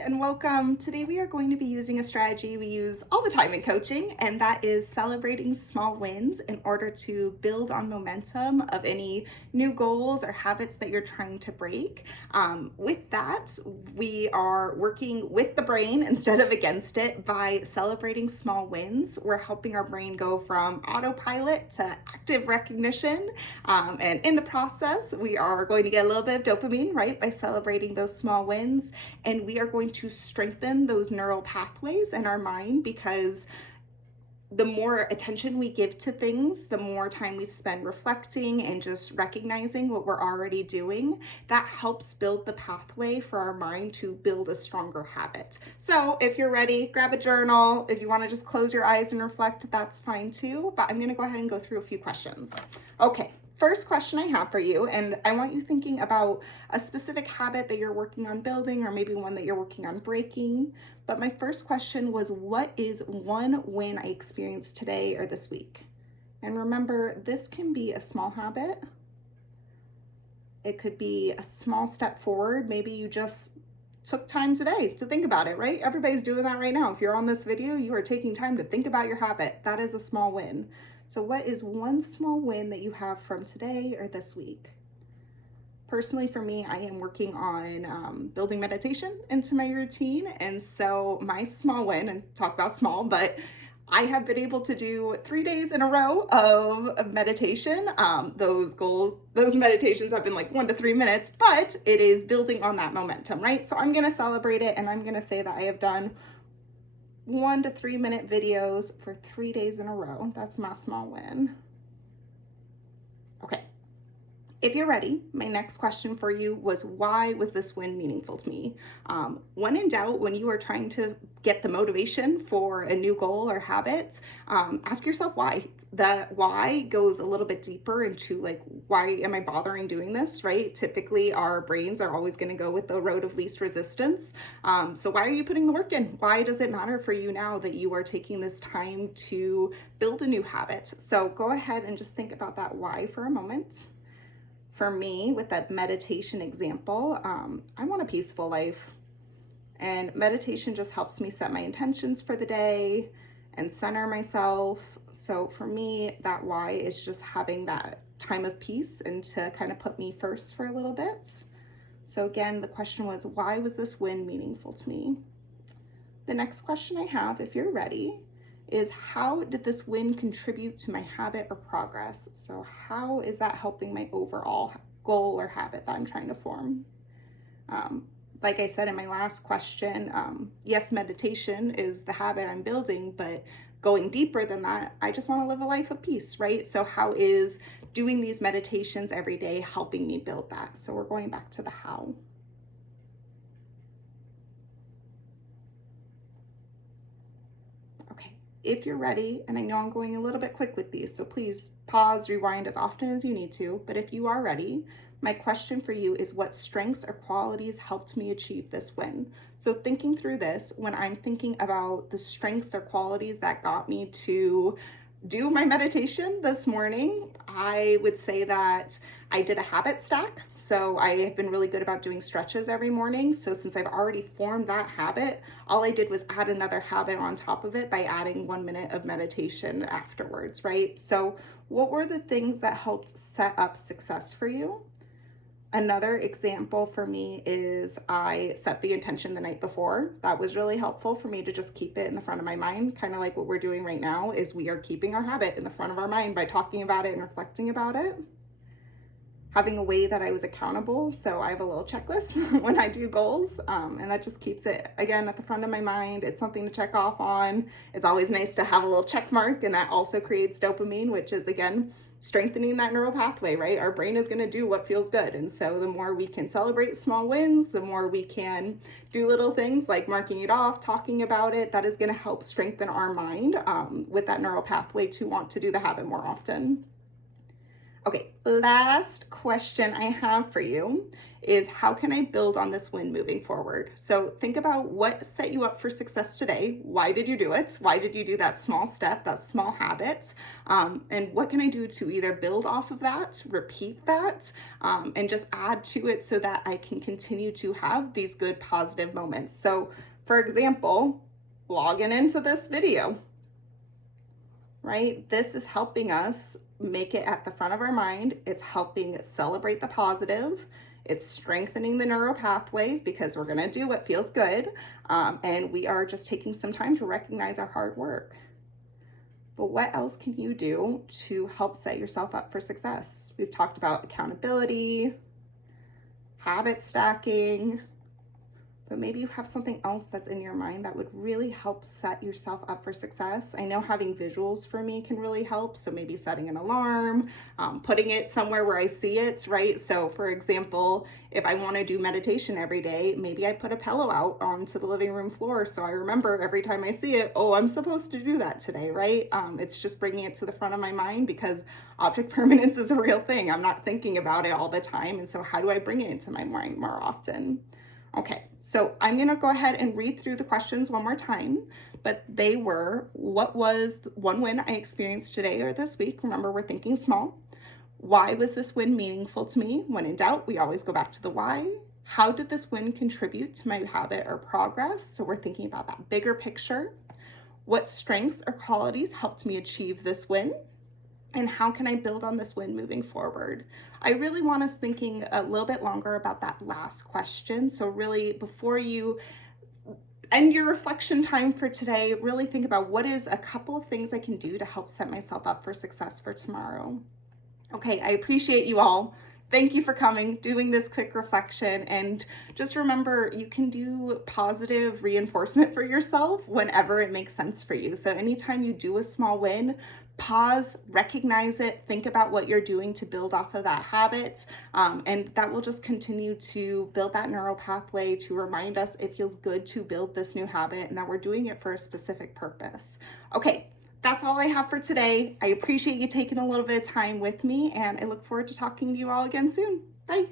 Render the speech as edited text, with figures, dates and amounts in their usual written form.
and welcome. Today we are going to be using a strategy we use all the time in coaching, and that is celebrating small wins in order to build on momentum of any new goals or habits that you're trying to break. With that, we are working with the brain instead of against it by celebrating small wins. We're helping our brain go from autopilot to active recognition, and in the process, we are going to get a little bit of dopamine, right, by celebrating those small wins. And we are going to strengthen those neural pathways in our mind, because the more attention we give to things, the more time we spend reflecting and just recognizing what we're already doing. That helps build the pathway for our mind to build a stronger habit. So if you're ready, grab a journal. If you want to just close your eyes and reflect, that's fine too. But I'm going to go ahead and go through a few questions. Okay. First question I have for you, and I want you thinking about a specific habit that you're working on building, or maybe one that you're working on breaking. But my first question was, what is one win I experienced today or this week? And remember, this can be a small habit. It could be a small step forward. Maybe you just took time today to think about it, right? Everybody's doing that right now. If you're on this video, you are taking time to think about your habit. That is a small win. So what is one small win that you have from today or this week? Personally, for me, I am working on building meditation into my routine. And so my small win, and talk about small, but I have been able to do 3 days in a row of meditation. Those meditations have been like 1 to 3 minutes, but it is building on that momentum, right? So I'm going to celebrate it, and I'm going to say that I have done 1 to 3 minute videos for 3 days in a row. That's my small win. Okay. If you're ready, my next question for you was, why was this win meaningful to me? When in doubt, when you are trying to get the motivation for a new goal or habit, ask yourself why. The why goes a little bit deeper into like, why am I bothering doing this, right? Typically, our brains are always going to go with the road of least resistance. So why are you putting the work in? Why does it matter for you now that you are taking this time to build a new habit? So go ahead and just think about that why for a moment. For me, with that meditation example, I want a peaceful life, and meditation just helps me set my intentions for the day and center myself. So for me, that why is just having that time of peace and to kind of put me first for a little bit. So again, the question was, why was this win meaningful to me? The next question I have, if you're ready, is, how did this win contribute to my habit or progress? So how is that helping my overall goal or habit that I'm trying to form? Like I said in my last question, yes, meditation is the habit I'm building, but going deeper than that, I just want to live a life of peace, right? So how is doing these meditations every day helping me build that? So we're going back to the how. If you're ready, and I know I'm going a little bit quick with these, so please pause, rewind as often as you need to, but if you are ready, my question for you is, what strengths or qualities helped me achieve this win? So thinking through this, when I'm thinking about the strengths or qualities that got me to do my meditation this morning, I would say that I did a habit stack. So I have been really good about doing stretches every morning. So since I've already formed that habit, all I did was add another habit on top of it by adding 1 minute of meditation afterwards, right? So what were the things that helped set up success for you? Another example for me is I set the intention the night before. That was really helpful for me to just keep it in the front of my mind, kind of like what we're doing right now is we are keeping our habit in the front of our mind by talking about it and reflecting about it. Having a way that I was accountable. So I have a little checklist when I do goals, and that just keeps it, again, at the front of my mind. It's something to check off on. It's always nice to have a little check mark, and that also creates dopamine, which is, again, strengthening that neural pathway, right? Our brain is going to do what feels good. And so the more we can celebrate small wins, the more we can do little things like marking it off, talking about it, that is going to help strengthen our mind with that neural pathway to want to do the habit more often. Okay, last question I have for you is how can I build on this win moving forward? So think about what set you up for success today. Why did you do it? Why did you do that small step, that small habit? And what can I do to either build off of that, repeat that, and just add to it so that I can continue to have these good positive moments? So, for example, logging into this video, right? This is helping us make it at the front of our mind. It's helping celebrate the positive. It's strengthening the neural pathways because we're going to do what feels good. And we are just taking some time to recognize our hard work. But what else can you do to help set yourself up for success? We've talked about accountability, habit stacking, but maybe you have something else that's in your mind that would really help set yourself up for success. I know having visuals for me can really help. So maybe setting an alarm, putting it somewhere where I see it, right? So for example, if I want to do meditation every day, maybe I put a pillow out onto the living room floor. So I remember every time I see it, oh, I'm supposed to do that today, right? It's just bringing it to the front of my mind because object permanence is a real thing. I'm not thinking about it all the time. And so how do I bring it into my mind more often? Okay, so I'm going to go ahead and read through the questions one more time, but they were, what was one win I experienced today or this week? Remember, we're thinking small. Why was this win meaningful to me? When in doubt, we always go back to the why. How did this win contribute to my habit or progress? So we're thinking about that bigger picture. What strengths or qualities helped me achieve this win? And how can I build on this win moving forward? I really want us thinking a little bit longer about that last question. So really, before you end your reflection time for today, really think about what is a couple of things I can do to help set myself up for success for tomorrow. Okay, I appreciate you all. Thank you for coming, doing this quick reflection, and just remember you can do positive reinforcement for yourself whenever it makes sense for you. So anytime you do a small win, pause, recognize it, think about what you're doing to build off of that habit, and that will just continue to build that neural pathway to remind us it feels good to build this new habit and that we're doing it for a specific purpose. Okay. That's all I have for today. I appreciate you taking a little bit of time with me, and I look forward to talking to you all again soon. Bye.